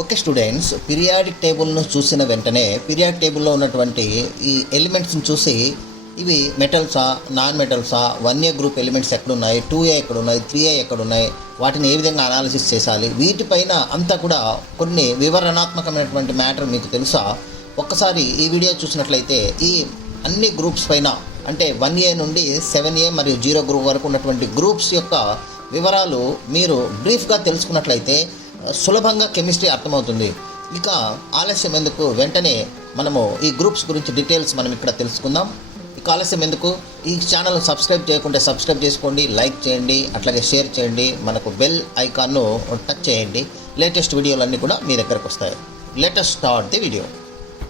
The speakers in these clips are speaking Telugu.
ఓకే స్టూడెంట్స్, పీరియాడిక్ టేబుల్ను చూసిన వెంటనే పీరియాడిక్ టేబుల్లో ఉన్నటువంటి ఈ ఎలిమెంట్స్ని చూసి ఇవి మెటల్సా, నాన్ మెటల్సా, 1A గ్రూప్ ఎలిమెంట్స్ ఎక్కడున్నాయి, 2A ఎక్కడున్నాయి, 3A ఎక్కడున్నాయి, వాటిని ఏ విధంగా అనాలిసిస్ చేయాలి, వీటిపైన అంతా కూడా కొన్ని వివరణాత్మకమైనటువంటి మ్యాటర్ మీకు తెలుసా? ఒక్కసారి ఈ వీడియో చూసినట్లయితే ఈ అన్ని గ్రూప్స్ పైన అంటే 1A నుండి 7A మరియు 0 గ్రూప్ వరకు ఉన్నటువంటి గ్రూప్స్ యొక్క వివరాలు మీరు బ్రీఫ్గా తెలుసుకున్నట్లయితే సులభంగా కెమిస్ట్రీ అర్థమవుతుంది. ఇక ఆలస్యం ఎందుకు, వెంటనే మనము ఈ గ్రూప్స్ గురించి డీటెయిల్స్ మనం ఇక్కడ తెలుసుకుందాం. ఇక ఆలస్యం ఎందుకు, ఈ ఛానల్ను సబ్స్క్రైబ్ చేయకుంటే సబ్స్క్రైబ్ చేసుకోండి, లైక్ చేయండి, అట్లాగే షేర్ చేయండి, మనకు బెల్ ఐకాన్ను టచ్ చేయండి. లేటెస్ట్ వీడియోలన్నీ కూడా మీ దగ్గరకు వస్తాయి. Let us start the video.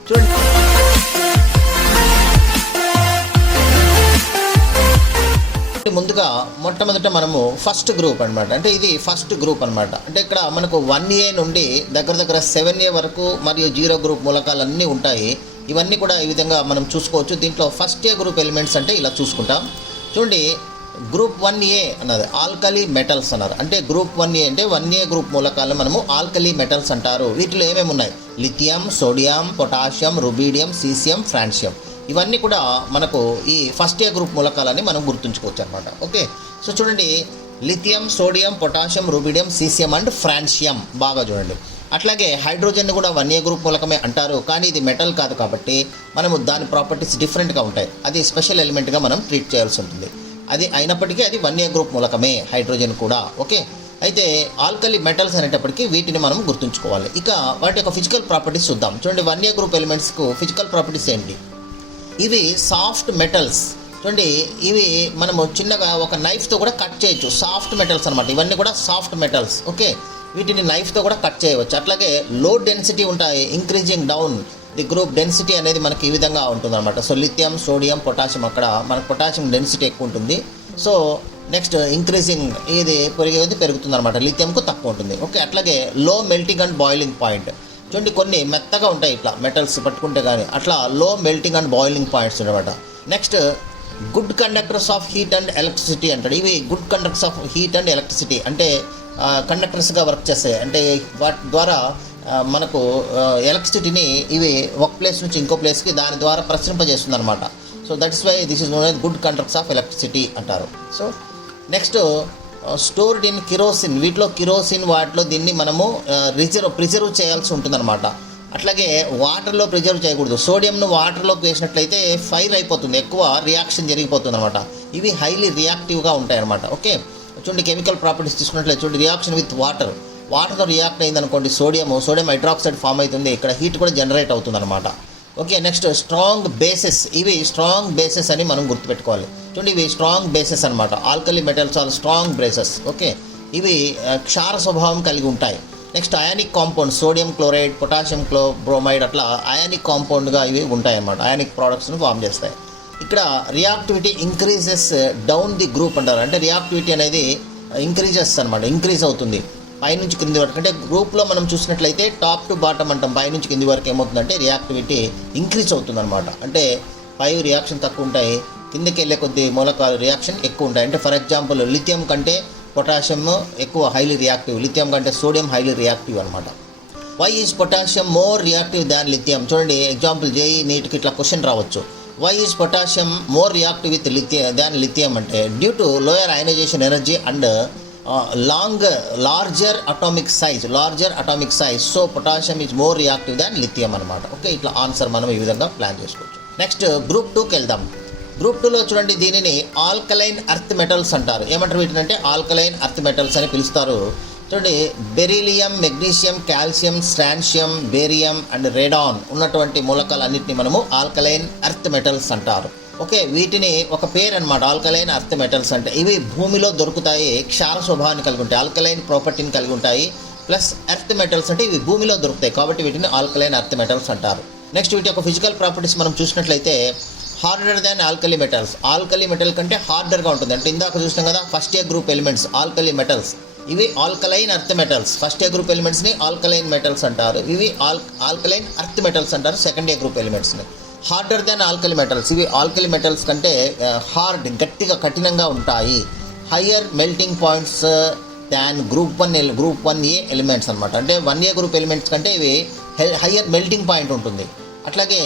చూడండి, ముందుగా మొట్టమొదట మనము ఫస్ట్ గ్రూప్ అనమాట. అంటే ఇది ఫస్ట్ గ్రూప్ అనమాట. అంటే ఇక్కడ మనకు 1A నుండి దగ్గర 7A వరకు మరియు 0 గ్రూప్ మూలకాలన్నీ ఉంటాయి. ఇవన్నీ కూడా ఈ విధంగా మనం చూసుకోవచ్చు. దీంట్లో ఫస్ట్ ఏ గ్రూప్ ఎలిమెంట్స్ అంటే ఇలా చూసుకుంటాం. చూడండి, గ్రూప్ 1A అన్నది ఆల్కలీ మెటల్స్ అన్నారు. అంటే గ్రూప్ 1A అంటే 1A గ్రూప్ మూలకాలను మనము ఆల్కలీ మెటల్స్ అంటారు. వీటిలో ఏమేమి ఉన్నాయి? Lithium, sodium, potassium, rubidium, caesium, francium. ఇవన్నీ కూడా మనకు ఈ ఫస్ట్ ఏ గ్రూప్ మూలకాలని మనం గుర్తుంచుకోవచ్చు అనమాట. ఓకే, సో చూడండి, lithium, sodium, potassium, rubidium, caesium and francium. బాగా చూడండి. అట్లాగే హైడ్రోజన్ కూడా 1A గ్రూప్ మూలకమే అంటారు, కానీ ఇది మెటల్ కాదు కాబట్టి మనము దాని ప్రాపర్టీస్ డిఫరెంట్గా ఉంటాయి. అది స్పెషల్ ఎలిమెంట్గా మనం ట్రీట్ చేయాల్సి ఉంటుంది. అది అయినప్పటికీ అది 1A గ్రూప్ మూలకమే, హైడ్రోజన్ కూడా. ఓకే, అయితే ఆల్కలీ మెటల్స్ అనేటప్పటికీ వీటిని మనం గుర్తుంచుకోవాలి. ఇక వాటి యొక్క ఫిజికల్ ప్రాపర్టీస్ చూద్దాం. చూడండి, 1A గ్రూప్ ఎలిమెంట్స్కు ఫిజికల్ ప్రాపర్టీస్ ఏంటి? ఇవి సాఫ్ట్ మెటల్స్. చూడండి, ఇవి మనము చిన్నగా ఒక నైఫ్తో కూడా కట్ చేయొచ్చు. సాఫ్ట్ మెటల్స్ అనమాట. ఇవన్నీ కూడా సాఫ్ట్ మెటల్స్. ఓకే, వీటిని నైఫ్తో కూడా కట్ చేయవచ్చు. అట్లాగే లో డెన్సిటీ ఉంటాయి. Increasing down the group density అనేది మనకి ఈ విధంగా ఉంటుంది అనమాట. సో లిథియం, సోడియం, పొటాషియం, అక్కడ మనకు పొటాషియం డెన్సిటీ ఎక్కువ ఉంటుంది. సో నెక్స్ట్ ఇంక్రీజింగ్ ఇది పెరుగుతుంది అనమాట. లిథియంకు తక్కువ ఉంటుంది. ఓకే, అట్లాగే లో మెల్టింగ్ అండ్ బాయిలింగ్ పాయింట్. చూడండి, కొన్ని మెత్తగా ఉంటాయి ఇట్లా మెటల్స్ పట్టుకుంటే కానీ, అట్లా లో మెల్టింగ్ అండ్ బాయిలింగ్ పాయింట్స్ అనమాట. Next good conductors of heat and electricity అంటాడు. ఇవి good conductors of heat and electricity అంటే కండక్టర్స్గా వర్క్ చేస్తాయి. అంటే వాటి ద్వారా మనకు ఎలక్ట్రిసిటీని ఇవి ఒక ప్లేస్ నుంచి ఇంకో ప్లేస్కి దాని ద్వారా ప్రసరింపజేస్తుంది అనమాట. So that is why this is known as good conductors of electricity అంటారు. So next stored in kerosene. వీటిలో కిరోసిన్ వాటిలో దీన్ని మనము ప్రిజర్వ్ చేయాల్సి ఉంటుందన్నమాట. అట్లాగే వాటర్లో ప్రిజర్వ్ చేయకూడదు. సోడియంను వాటర్లోకి వేసినట్లయితే ఫైర్ అయిపోతుంది, ఎక్కువ రియాక్షన్ జరిగిపోతుంది అనమాట. ఇవి హైలీ రియాక్టివ్గా ఉంటాయి అనమాట. ఓకే, చూడండి, కెమికల్ ప్రాపర్టీస్ తీసుకున్నట్లయితే చూడండి, రియాక్షన్ విత్ వాటర్తో రియాక్ట్ అయిందనుకోండి, సోడియం హైడ్రాక్సైడ్ ఫామ్ అవుతుంది. ఇక్కడ హీట్ కూడా జనరేట్ అవుతుంది అనమాట. Okay, next strong bases. ఇవి స్ట్రాంగ్ బేసెస్ అని మనం గుర్తుపెట్టుకోవాలి. చూడండి, ఇవి స్ట్రాంగ్ బేసెస్ అనమాట. Alkali metals are strong bases. Okay, ఇవి క్షార స్వభావం కలిగి ఉంటాయి. Next ionic compound, sodium chloride, potassium bromide, అట్లా అయానిక్ కాంపౌండ్గా ఇవి ఉంటాయి అన్నమాట. అయానిక్ ప్రోడక్ట్స్ను ఫామ్ చేస్తాయి. ఇక్కడ reactivity increases down the group అంటారు. అంటే రియాక్టివిటీ అనేది ఇంక్రీజెస్ అనమాట, ఇంక్రీజ్ అవుతుంది పైనుంచి కింది వరకు. అంటే గ్రూప్లో మనం చూసినట్లయితే టాప్ టు బాటమ్ అంటాం, పైనుంచి కింది వరకు ఏమవుతుందంటే రియాక్టివిటీ ఇంక్రీజ్ అవుతుంది అనమాట. అంటే పై రియాక్షన్ తక్కువ ఉంటాయి, కిందకి వెళ్ళే కొద్ది మూలకాలు రియాక్షన్ ఎక్కువ ఉంటాయి. అంటే ఫర్ ఎగ్జాంపుల్ లిథియం కంటే పొటాషియం ఎక్కువ హైలీ రియాక్టివ్, లిథియం కంటే సోడియం హైలీ రియాక్టివ్ అనమాట. Why is potassium more reactive than lithium? చూడండి, ఎగ్జాంపుల్ జేఈ నీట్కి ఇట్లా క్వశ్చన్ రావచ్చు. Why is potassium more reactive with than lithium అంటే due to lower ionization energy and larger atomic size. So potassium is more reactive than lithium అనమాట. ఓకే, ఇట్లా ఆన్సర్ మనం ఈ విధంగా ప్లాన్ చేసుకోవచ్చు. నెక్స్ట్ గ్రూప్ 2కి వెళ్దాం. గ్రూప్ 2లో చూడండి, దీనిని ఆల్కలైన్ ఎర్త్ మెటల్స్ అంటారు. ఏమంటారు వీటిని అంటే ఆల్కలైన్ ఎర్త్ మెటల్స్ అని పిలుస్తారు. చూడండి, beryllium, magnesium, calcium, strontium, barium and radon ఉన్నటువంటి మూలకాలన్నింటినీ మనము ఆల్కలైన్ ఎర్త్ మెటల్స్ అంటారు. ఓకే, వీటిని ఒక పేరు అనమాట, ఆల్కలైన్ ఎర్త్ మెటల్స్ అంటే. ఇవి భూమిలో దొరుకుతాయి, క్షార స్వభావాన్ని కలిగి ఉంటాయి, ఆల్కలైన్ ప్రాపర్టీని కలిగి ఉంటాయి. ప్లస్ ఎర్త్ మెటల్స్ అంటే ఇవి భూమిలో దొరుకుతాయి కాబట్టి వీటిని ఆల్కలైన్ ఎర్త్ మెటల్స్ అంటారు. నెక్స్ట్ వీటి యొక్క ఫిజికల్ ప్రాపర్టీస్ మనం చూసినట్లయితే హార్డర్ దాన్ ఆల్కలీ మెటల్స్. ఆల్కలీ మెటల్ కంటే హార్డర్గా ఉంటుంది. అంటే ఇందాక చూసినాం కదా, ఫస్ట్ ఏ గ్రూప్ ఎలిమెంట్స్ ఆల్కలీ మెటల్స్, ఇవి ఆల్కలైన్ ఎర్త్ మెటల్స్. ఫస్ట్ ఏ గ్రూప్ ఎలిమెంట్స్ని ఆల్కలైన్ మెటల్స్ అంటారు, ఇవి ఆల్కలైన్ ఎర్త్ మెటల్స్ అంటారు సెకండ్ ఏ గ్రూప్ ఎలిమెంట్స్ని. హార్డర్ దాన్ ఆల్కలీ మెటల్స్, ఇవి ఆల్కలీ మెటల్స్ కంటే హార్డ్, గట్టిగా కఠినంగా ఉంటాయి. హయ్యర్ మెల్టింగ్ పాయింట్స్ దాన్ గ్రూప్ 1A ఎలిమెంట్స్ అనమాట. అంటే 1A గ్రూప్ ఎలిమెంట్స్ కంటే ఇవి హయ్యర్ మెల్టింగ్ పాయింట్ ఉంటుంది. అట్లాగే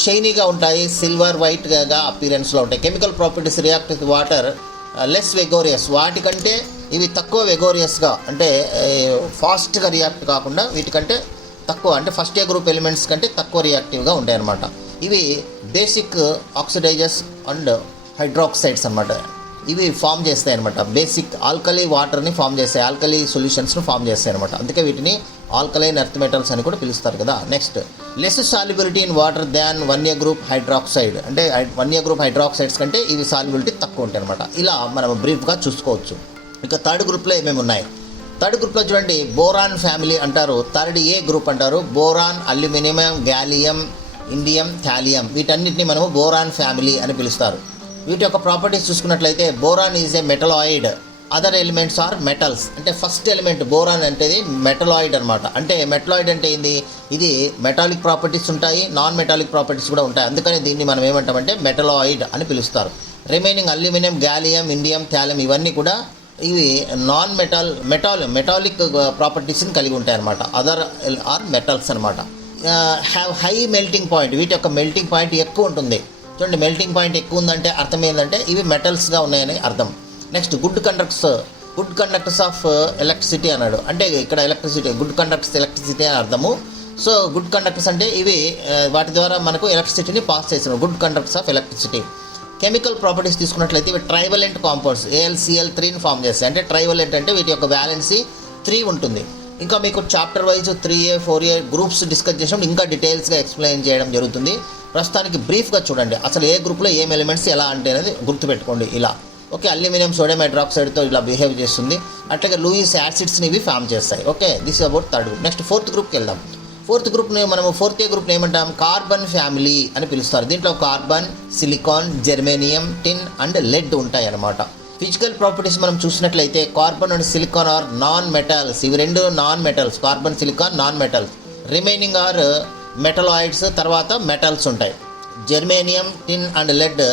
షైనీగా ఉంటాయి, సిల్వర్ వైట్గా అపీరెన్స్లో ఉంటాయి. Chemical properties react with water less vigorous, వాటికంటే ఇవి తక్కువ వెగోరియస్గా అంటే ఫాస్ట్గా రియాక్ట్ కాకుండా వీటికంటే తక్కువ, అంటే ఫస్ట్ ఏ గ్రూప్ ఎలిమెంట్స్ కంటే తక్కువ రియాక్టివ్గా ఉంటాయి అన్నమాట. ఇవి బేసిక్ ఆక్సిడైజర్స్ అండ్ హైడ్రాక్సైడ్స్ అన్నమాట. ఇవి ఫామ్ చేస్తాయి అనమాట. బేసిక్ ఆల్కలీ వాటర్ని ఫామ్ చేస్తాయి, ఆల్కలీ సొల్యూషన్స్ను ఫామ్ చేస్తాయి అనమాట. అందుకే వీటిని ఆల్కలైన్ ఎర్త్ మెటల్స్ అని కూడా పిలుస్తారు కదా. Next, less solubility in water than 1A group hydroxide, అంటే 1A గ్రూప్ హైడ్రాక్సైడ్స్ కంటే ఇవి సాల్యుబిలిటీ తక్కువ ఉంటాయి అనమాట. ఇలా మనం బ్రీఫ్గా చూసుకోవచ్చు. ఇక థర్డ్ గ్రూప్లో ఏమేమి ఉన్నాయి? థర్డ్ గ్రూప్లో చూడండి, బోరాన్ ఫ్యామిలీ అంటారు. థర్డ్ ఏ గ్రూప్ అంటారు. Boron, aluminium, gallium, indium, thallium, వీటన్నిటిని మనము బోరాన్ ఫ్యామిలీ అని పిలుస్తారు. వీటి యొక్క ప్రాపర్టీస్ చూసుకున్నట్లయితే boron is a metalloid, other elements are metals. అంటే ఫస్ట్ ఎలిమెంట్ బోరాన్ అంటే మెటలాయిడ్ అనమాట. అంటే మెటలాయిడ్ అంటే ఏంది? ఇది మెటాలిక్ ప్రాపర్టీస్ ఉంటాయి, నాన్ మెటాలిక్ ప్రాపర్టీస్ కూడా ఉంటాయి. అందుకని దీన్ని మనం ఏమంటామంటే మెటలాయిడ్ అని పిలుస్తారు. Remaining aluminium, gallium, indium, thallium ఇవన్నీ కూడా ఇవి నాన్ మెటాలిక్ ప్రాపర్టీస్ని కలిగి ఉంటాయి అనమాట. అదర్ ఆర్ మెటల్స్ అనమాట. హ్యావ్ హై మెల్టింగ్ పాయింట్, వీటి యొక్క మెల్టింగ్ పాయింట్ ఎక్కువ ఉంటుంది. చూడండి, మెల్టింగ్ పాయింట్ ఎక్కువ ఉందంటే అర్థం ఏంటంటే ఇవి మెటల్స్గా ఉన్నాయని అర్థం. Next, good conductors of electricity అన్నాడు. అంటే ఇక్కడ గుడ్ కండక్టర్స్ ఎలక్ట్రిసిటీ అని అర్థము. సో గుడ్ కండక్టర్స్ అంటే ఇవి వాటి ద్వారా మనకు ఎలక్ట్రిసిటీని పాస్ చేస్తున్నారు, good conductors of electricity. Chemical properties తీసుకున్నట్లయితే ఇవి ట్రైవలెంట్ కాంపౌండ్స్ AlCl3ని ఫామ్ చేస్తాయి. అంటే ట్రైవలెంట్ అంటే వీటి యొక్క వ్యాలెన్సీ 3 ఉంటుంది. ఇంకా మీకు chapter wise 3A 4A groups discuss చేసినప్పుడు ఇంకా డీటెయిల్స్గా ఎక్స్ప్లెయిన్ చేయడం జరుగుతుంది. ప్రస్తుతానికి బ్రీఫ్గా చూడండి అసలు ఏ గ్రూప్లో ఏం ఎలిమెంట్స్ ఎలా అంటే అనేది గుర్తుపెట్టుకోండి. ఇలా ఓకే, అల్యూమినియం సోడియం హైడ్రాక్సైడ్తో ఇలా బిహేవ్ చేస్తుంది. అట్లాగే లూయిస్ యాసిడ్స్ని ఇవి ఫామ్ చేస్తాయి. Okay, this is about third group. Next fourth గ్రూప్కి వెళ్దాం. ఫోర్త్ గ్రూప్ని మనము 4A గ్రూప్ని ఏమంటాం? కార్బన్ ఫ్యామిలీ అని పిలుస్తారు. దీంట్లో carbon, silicon, germanium, tin and lead ఉంటాయి అన్నమాట. ఫిజికల్ ప్రాపర్టీస్ మనం చూసినట్లయితే carbon and silicon are non metals. ఇవి రెండు non metals, carbon, silicon non metals. Remaining are metalloids, తర్వాత మెటల్స్ ఉంటాయి. Germanium, tin and lead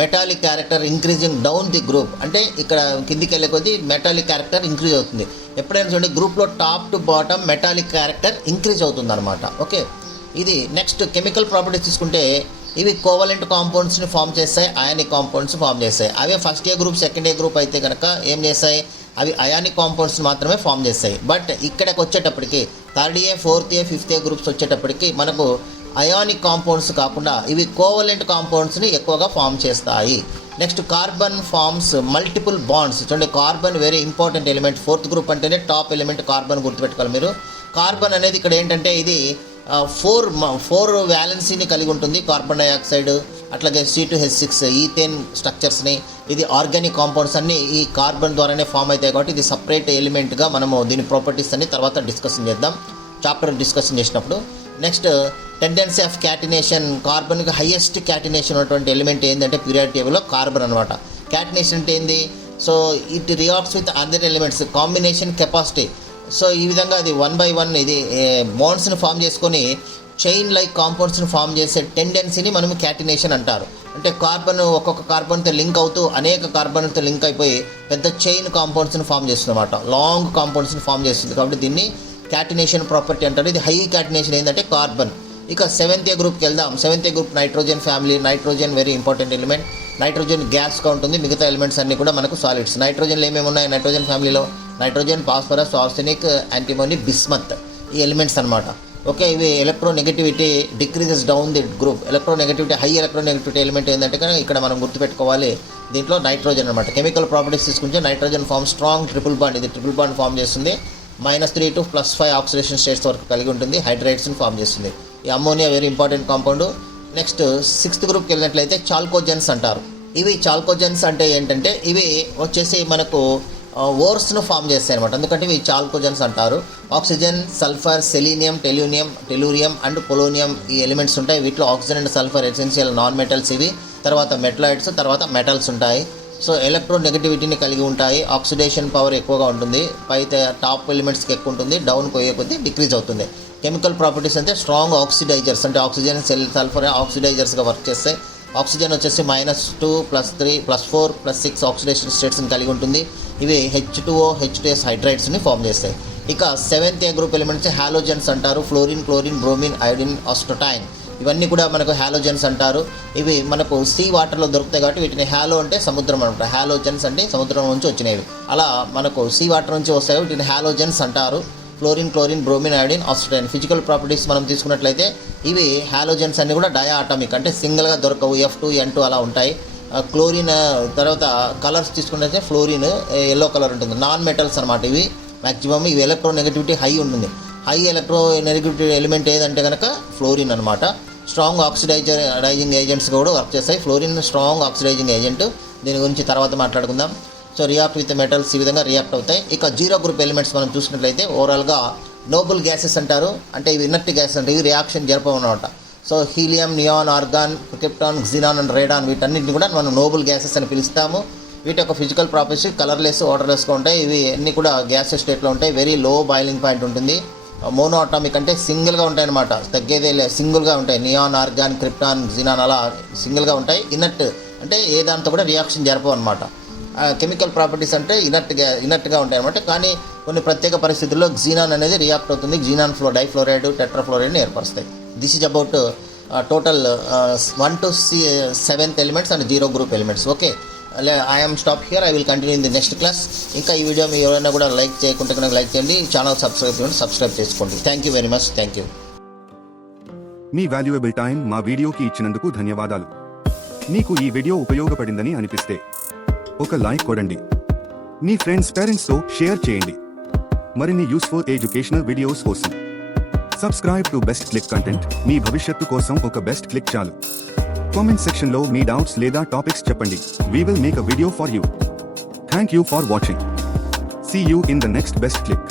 metallic character increasing down the group. అంటే ఇక్కడ కిందికి వెళ్ళే కొద్దీ మెటాలిక్ క్యారెక్టర్ ఇంక్రీజ్ అవుతుంది. ఎప్పుడైనా చూడండి గ్రూప్లో top to bottom metallic character increase అవుతుంది అనమాట. ఓకే, ఇది నెక్స్ట్ కెమికల్ ప్రాపర్టీస్ తీసుకుంటే ఇవి కోవలెంట్ కాంపౌండ్స్ని ఫామ్ చేస్తాయి, అయానిక్ కాంపౌండ్స్ ఫామ్ చేస్తాయి. అవే ఫస్ట్ ఏ గ్రూప్, సెకండ్ ఏ గ్రూప్ అయితే కనుక ఏం చేస్తాయి? అవి అయానిక్ కాంపౌండ్స్ మాత్రమే ఫామ్ చేస్తాయి. బట్ ఇక్కడికి వచ్చేటప్పటికి థర్డ్ ఏ, ఫోర్త్ ఏ, ఫిఫ్త్ ఏ గ్రూప్స్ వచ్చేటప్పటికి మనకు అయానిక్ కాంపౌండ్స్ కాకుండా ఇవి కోవలెంట్ కాంపౌండ్స్ని ఎక్కువగా ఫామ్ చేస్తాయి. Next, carbon forms multiple bonds. చూడండి, carbon very important element. Fourth group అంటేనే టాప్ ఎలిమెంట్ కార్బన్, గుర్తుపెట్టుకోవాలి మీరు. కార్బన్ అనేది ఇక్కడ ఏంటంటే ఇది 4 వ్యాలెన్సీని కలిగి ఉంటుంది. కార్బన్ డైఆక్సైడ్, అట్లాగే C2H6 ఈథేన్ స్ట్రక్చర్స్ని, ఇది ఆర్గానిక్ కాంపౌండ్స్ అన్నీ ఈ కార్బన్ ద్వారానే ఫామ్ అవుతాయి. కాబట్టి ఇది సపరేట్ ఎలిమెంట్గా మనము దీని ప్రాపర్టీస్ అన్ని తర్వాత డిస్కషన్ చేద్దాం, చాప్టర్ డిస్కషన్ చేసినప్పుడు. Next, tendency of catenation. కార్బన్కి హైయెస్ట్ క్యాటినేషన్ ఉన్నటువంటి ఎలిమెంట్ ఏంటంటే పీరియాడిక్ టేబుల్లో కార్బన్ అనమాట. క్యాటినేషన్ అంటే ఏంది? So it reacts with other elements, combination capacity. So ఈ విధంగా అది 1 by 1 ఇది బాండ్స్ని ఫామ్ చేసుకొని చైన్ లైక్ కాంపౌండ్స్ని ఫామ్ చేసే టెండెన్సీని మనం క్యాటినేషన్ అంటారు. అంటే కార్బన్ ఒక్కొక్క కార్బన్తో లింక్ అవుతూ అనేక కార్బన్తో లింక్ అయిపోయి పెద్ద చైన్ కాంపౌండ్స్ని ఫామ్ చేస్తుంది అనమాట, లాంగ్ కాంపౌండ్స్ని ఫామ్ చేస్తుంది. కాబట్టి దీన్ని క్యాటినేషన్ ప్రాపర్టీ అంటారు. ఇది హై క్యాటినేషన్ ఏంటంటే కార్బన్. ఇక 7th ఏ గ్రూప్కి వెళ్దాం. 7th A group nitrogen family. Nitrogen very important element. Nitrogen గ్యాస్గా ఉంటుంది, మిగతా ఎలిమెంట్స్ అన్నీ కూడా మనకు సాలిడ్స్. నైట్రోజన్లో ఏమేమి ఉన్నాయి నైట్రోజన్ ఫ్యామిలీలో? Nitrogen, phosphorus, arsenic, antimony, bismuth, ఈ ఎలిమెంట్స్ అనమాట. ఓకే, ఇవి electronegativity decreases down the group. Electronegativity, high electronegativity element ఏంటంటే కానీ ఇక్కడ మనం గుర్తుపెట్టుకోవాలి దీంట్లో నైట్రోజన్ అనమాట. కెమికల్ ప్రాపర్టీస్ తీసుకుంటే nitrogen form strong triple bond. ఇది ట్రిపుల్ బాండ్ ఫామ్ చేస్తుంది. -3 to +5 ఆక్సిడేషన్ స్టేట్స్ వరకు కలిగి ఉంటుంది. హైడ్రైడ్స్ని ఫామ్ చేస్తుంది. ఈ ammonia very important compound. Next 6th గ్రూప్కి వెళ్ళినట్లయితే చాల్కోజన్స్ అంటారు. ఇవి చాల్కోజన్స్ అంటే ఏంటంటే ఇవి వచ్చేసి మనకు ఓర్స్ను ఫామ్ చేస్తాయి అనమాట. ఎందుకంటే ఇవి చాల్కోజన్స్ అంటారు. Oxygen, sulphur, selenium, tellurium and polonium ఈ ఎలిమెంట్స్ ఉంటాయి. వీటిలో oxygen and sulphur essential non metals ఇవి. తర్వాత మెటలాయిడ్స్, తర్వాత మెటల్స్ ఉంటాయి. సో ఎలక్ట్రోనెగటివిటీని కలిగి ఉంటాయి. ఆక్సిడేషన్ పవర్ ఎక్కువగా ఉంటుంది. పైతే టాప్ ఎలిమెంట్స్కి ఎక్కువ ఉంటుంది, డౌన్ పోయే కొద్దీ డిక్రీజ్ అవుతుంది. కెమికల్ ప్రాపర్టీస్ అంటే స్ట్రాంగ్ ఆక్సిడైజర్స్, అంటే ఆక్సిజన్, సల్ఫర్ ఆక్సిడైజర్స్గా వర్క్ చేస్తాయి. ఆక్సిజన్ వచ్చేసి -2 +3 +4 +6 ఆక్సిడేషన్ స్టేట్స్ని కలిగి ఉంటుంది. ఇవి H2O H2S హైడ్రైడ్స్ని ఫామ్ చేస్తాయి. ఇక 7th A group elements halogens అంటారు. ఫ్లోరిన్, క్లోరిన్, బ్రోమిన్, అయోడిన్, ఆస్టోటైన్ ఇవన్నీ కూడా మనకు హాలోజన్స్ అంటారు. ఇవి మనకు సీ వాటర్లో దొరుకుతాయి కాబట్టి వీటిని హాలో అంటే సముద్రం అనమాట. హాలోజన్స్ అంటే సముద్రం నుంచి వచ్చినవి. అలా మనకు సీ వాటర్ నుంచి వస్తాయి, వీటిని హాలోజన్స్ అంటారు. Fluorine, chlorine, bromine, iodine, astatine physical properties మనం తీసుకున్నట్లయితే ఇవి హాలోజన్స్ అన్ని కూడా డయాటమిక్ అంటే సింగిల్గా దొరకవు. F2 N2 అలా ఉంటాయి. క్లోరిన్ తర్వాత కలర్స్ తీసుకున్నట్లయితే ఫ్లోరిన్ ఎల్లో కలర్ ఉంటుంది. నాన్ మెటల్స్ అనమాట ఇవి. మ్యాక్సిమం ఇవి ఎలక్ట్రోనెగటివిటీ హై ఉంటుంది. హై ఎలక్ట్రోనెగటివిటీ ఎలిమెంట్ ఏదంటే కనుక ఫ్లోరిన్ అనమాట. స్ట్రాంగ్ ఆక్సిడైజింగ్ ఏజెంట్స్ కూడా వర్క్ చేస్తాయి. ఫ్లోరిన్ స్ట్రాంగ్ ఆక్సిడైజింగ్ ఏజెంట్, దీని గురించి తర్వాత మాట్లాడుకుందాం. సో రియాక్ట్ విత్ మెటల్స్ ఈ విధంగా రియాక్ట్ అవుతాయి. ఇక 0 గ్రూప్ ఎలిమెంట్స్ మనం చూసినట్లయితే ఓవరాల్గా నోబుల్ గ్యాసెస్ అంటారు. అంటే ఇవి ఇనర్ట్ గ్యాసెస్ అంటే ఇవి రియాక్షన్ జరపవు అనమాట. So helium, neon, organ, krypton, క్సినాన్ and radon వీటన్నింటిని కూడా మనం నోబుల్ గ్యాసెస్ అని పిలుస్తాము. వీటి యొక్క ఫిజికల్ ప్రాపర్టీస్ కలర్లెస్, వాటర్లెస్గా ఉంటాయి. ఇవి అన్నీ కూడా గ్యాసెస్ స్టేట్లో ఉంటాయి. వెరీ లో బాయిలింగ్ పాయింట్ ఉంటుంది. మోనో అటామిక్ అంటే సింగిల్గా ఉంటాయి అనమాట, తగ్గేదే సింగిల్గా ఉంటాయి. నియాన్, ఆర్గాన్, క్రిప్టాన్, క్సినాన్ అలా సింగిల్గా ఉంటాయి. ఇనర్ట్ అంటే ఏ దాంతో కూడా రియాక్షన్ జరపవు అనమాట. కెమికల్ ప్రాపర్టీస్ అంటే ఇనర్ట్గా ఉంటాయి అనమాట. కానీ కొన్ని ప్రత్యేక పరిస్థితుల్లో క్సినాన్ అనేది రియాక్ట్ అవుతుంది. క్సినాన్ డైఫ్లోరైడ్, టెట్రాఫ్లోరైడ్ని ఏర్పరుస్తాయి. This is about total 1 to 7th elements and 0 group elements. Okay, I am stop here. I will continue in the next class. ఇంకా ఈ వీడియో మీరు ఎవరైనా కూడా లైక్ చేయకుంటే కనుక లైక్ చేయండి. ఛానల్ సబ్స్క్రైబ్ చేసుకోండి. Thank you very much. Thank you. Me valuable time మా వీడియోకి ఇచ్చినందుకు ధన్యవాదాలు. మీకు ఈ వీడియో ఉపయోగపడిందని అనిపిస్తే ఒక లైక్ కొడండి. మీ ఫ్రెండ్స్, పేరెంట్స్తో షేర్ చేయండి. మరిన్ని యూస్ఫుల్ ఎడ్యుకేషనల్ వీడియోస్ కోసం subscribe to best click content. మీ భవిష్యత్తు కోసం ఒక బెస్ట్ క్లిక్ చాలు. కామెంట్ సెక్షన్లో మీ డౌట్స్ లేదా టాపిక్స్ చెప్పండి. We will make a video for you. Thank you for watching. See you in the next best click.